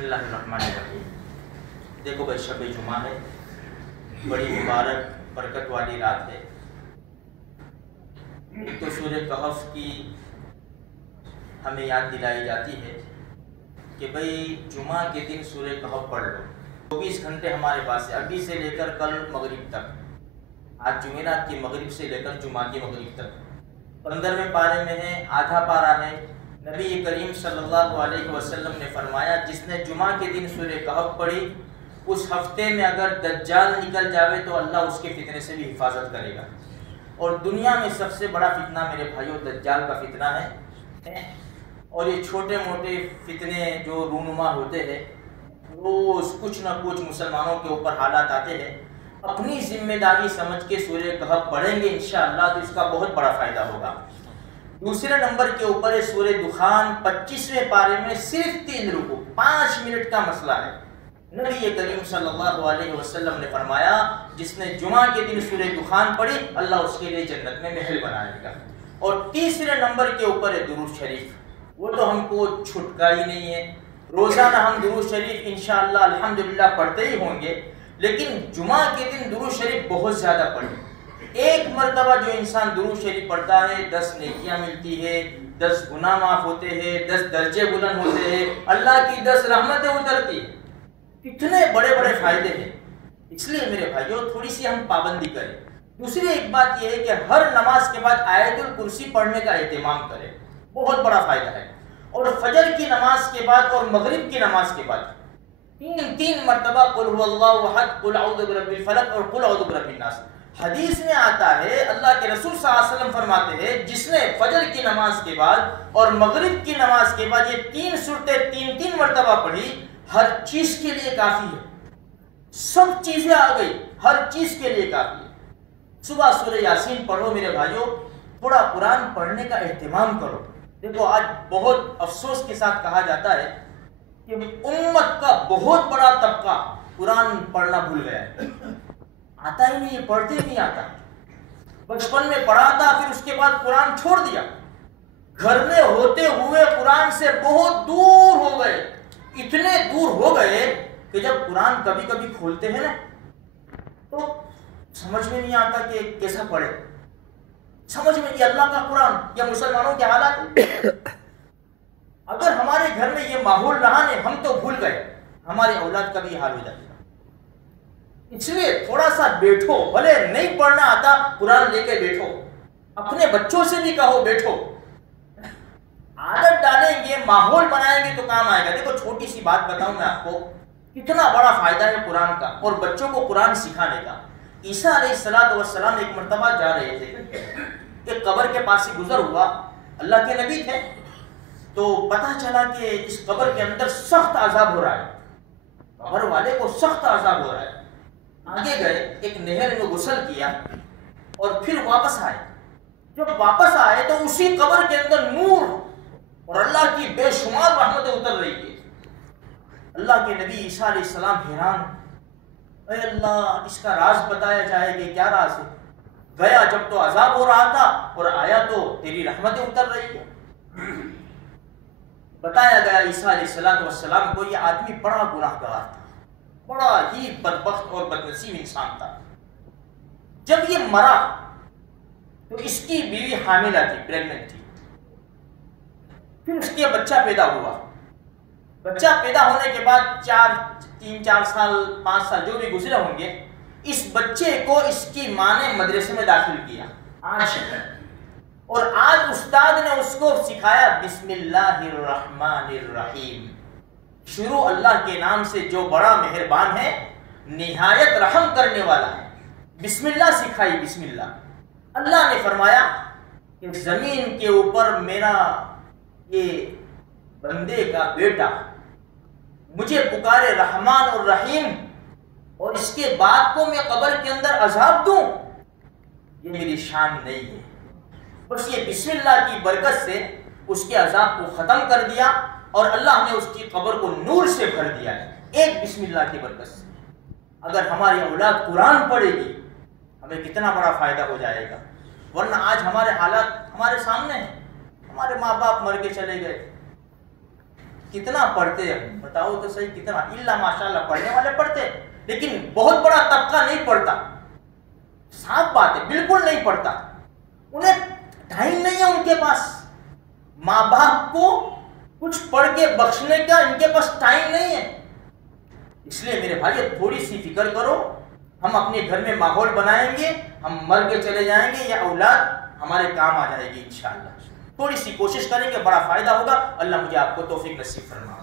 बिस्मिल्लाहिर्रहमानिर्रहीम। देखो भाई, शब जुमा है, बड़ी मुबारक बरकत वाली रात है। एक तो सूरह कहफ की हमें याद दिलाई जाती है कि भाई जुमा के दिन सूरह कहफ पढ़ लो। 24 घंटे हमारे पास है, अभी से लेकर कल मगरिब तक। आज जुमेरात की मगरिब से लेकर जुमा की मगरिब तक 15वें पारे में है, आधा पारा है। नबी करीम सल्लल्लाहु अलैहि वसल्लम ने फरमाया, जिसने जुमा के दिन सूरह कहफ पढ़ी, उस हफ्ते में अगर दज्जाल निकल जावे तो अल्लाह उसके फितने से भी हिफाजत करेगा। और दुनिया में सबसे बड़ा फितना मेरे भाइयों दज्जाल का फितना है। और ये छोटे मोटे फितने जो रूनुमा होते हैं, रोज कुछ ना कुछ मुसलमानों के ऊपर हालात आते हैं। अपनी जिम्मेदारी समझ के सूरह कहफ पढ़ेंगे इंशाअल्लाह तो इसका बहुत बड़ा फायदा होगा। दूसरे नंबर के ऊपर है सूरह दुखान, 25वें पारे में सिर्फ 3 रुकू, 5 मिनट का मसला है। नबी करीम सल्लल्लाहु अलैहि वसल्लम ने फरमाया, जिसने जुमा के दिन सूरह दुखान पढ़ी, अल्लाह उसके लिए जन्नत में महल बनाएगा। और तीसरे नंबर के ऊपर है दुरूद शरीफ। वो तो हमको छुटका ही नहीं है, रोजाना हम दुरूद शरीफ इंशाअल्लाह अल्हम्दुलिल्लाह पढ़ते ही होंगे, लेकिन जुमा के दिन दुरूद शरीफ बहुत ज्यादा पढ़े। एक मरतबा जो इंसान दुरूद शरीफ पढ़ता है, 10 नेकियां मिलती है, 10 गुनाह माफ होते हैं, 10 दर्जे बुलंद होते हैं, अल्लाह की 10 रहमतें उतरती है। कितने बड़े बड़े फायदे हैं। इसलिए मेरे भाइयों थोड़ी सी हम पाबंदी करें। दूसरी एक बात यह है कि हर नमाज के बाद आयतुल कुर्सी पढ़ने का एहतमाम करें, बहुत बड़ा फायदा है। और फजर की नमाज के बाद और मगरिब की नमाज के बाद 3 मरतबा कुल हुवल्लाहु अहद, कुल अऊज़ु बिरब्बिल फलक और कुल अऊज़ु बिरब्बिन नास। हदीस में आता है, अल्लाह के रसूल सल्लल्लाहु अलैहि वसल्लम फरमाते हैं, जिसने फजर की नमाज के बाद और मगरिब की नमाज के बाद ये 3 सूरतें 3 मरतबा पढ़ी, हर चीज के लिए काफी है। सब चीजें आ गई, हर चीज के लिए काफी है। सुबह सूरह यासीन पढ़ो मेरे भाइयों, थोड़ा कुरान पढ़ने का एहतमाम करो। देखो आज बहुत अफसोस के साथ कहा जाता है कि उम्मत का बहुत बड़ा तबका कुरान पढ़ना भूल गया है। आता ही नहीं, पढ़ते ही नहीं आता। बचपन में पढ़ा था, फिर उसके बाद कुरान छोड़ दिया। घर में होते हुए कुरान से बहुत दूर हो गए। इतने दूर हो गए कि जब कुरान कभी कभी खोलते हैं ना तो समझ में नहीं आता कि कैसा पढ़े। समझ में नहीं, अल्लाह का कुरान या मुसलमानों के हालात। अगर हमारे घर में ये माहौल रहा नहीं, हम तो भूल गए, हमारे औलाद का भी हाल हो जाएगा। इसलिए थोड़ा सा बैठो, भले नहीं पढ़ना आता, कुरान लेके बैठो। अपने बच्चों से भी कहो बैठो। आदत डालेंगे, माहौल बनाएंगे तो काम आएगा। देखो छोटी सी बात बताऊं मैं आपको, कितना बड़ा फायदा है कुरान का और बच्चों को कुरान सिखाने का। ईसा अलैहिस्सलाम एक मर्तबा जा रहे थे, एक कब्र के पास से गुजर हुआ, अल्लाह के नबी थे, तो पता चला कि इस कब्र के अंदर सख्त अजाब हो रहा है, कब्र वाले को सख्त अजाब हो रहा है। आगे गए, एक नहर में गुस्ल किया और फिर वापस आए। जब वापस आए तो उसी कब्र के अंदर नूर और अल्लाह की बेशुमार रहमतें उतर रही है। अल्लाह के नबी ईसा अलैहिस्सलाम हैरान, अरे अल्लाह इसका राज बताया जाए कि क्या राज है। गया जब तो अजाब हो रहा था और आया तो तेरी रहमतें उतर रही है। बताया गया ईसा अलैहिस्सलाम को, यह आदमी बड़ा गुनाहगार था, बड़ा ही बदबख्त और बदनसीब इंसान था। जब ये मरा तो इसकी बीवी हामिला थी, प्रेग्नेंट थी। फिर उसके बच्चा पैदा हुआ। बच्चा पैदा होने के बाद 3-4 साल 5 साल जो भी गुजरे होंगे, इस बच्चे को इसकी माँ ने मदरसे में दाखिल किया। आज उस्ताद ने उसको सिखाया बिस्मिल्लाहिर्रहमानिर्रहीम, शुरू अल्लाह के नाम से जो बड़ा मेहरबान है, निहायत रहम करने वाला है। बिस्मिल्लाह सिखाई, बिस्मिल्लाह। अल्लाह ने फरमाया कि जमीन के ऊपर मेरा ये बंदे का बेटा मुझे पुकारे रहमान और रहीम, और इसके बाद को मैं कब्र के अंदर अजाब दूं, ये मेरी शान नहीं है। बस ये बिस्मिल्लाह की बरकत से उसके अजाब को खत्म कर दिया और अल्लाह ने उसकी कब्र को नूर से भर दिया है, एक बिस्मिल्लाह की बरकत से। अगर हमारी औलाद कुरान पढ़ेगी, हमें कितना बड़ा फायदा हो जाएगा। वरना आज हमारे हालात हमारे सामने हैं। हमारे माँ बाप मर के चले गए, کتنا پڑھتے ہیں بتاؤ تو صحیح, کتنا الا ماشاءاللہ پڑھنے والے پڑھتے ہیں, لیکن بہت بڑا طبقہ نہیں پڑھتا. صاف بات ہے, بالکل نہیں پڑھتا. انہیں ٹائم نہیں ہے ان کے پاس, ماں باپ کو کچھ پڑھ کے بخشنے کا ان کے پاس ٹائم نہیں ہے. اس لیے میرے بھائی تھوڑی سی فکر کرو, ہم اپنے گھر میں ماحول بنائیں گے, ہم مر کے چلے جائیں گے, یا اولاد ہمارے کام آ جائے گی انشاءاللہ. تھوڑی سی کوشش کریں گے, بڑا فائدہ ہوگا. اللہ مجھے آپ کو توفیق نصیب فرمائے.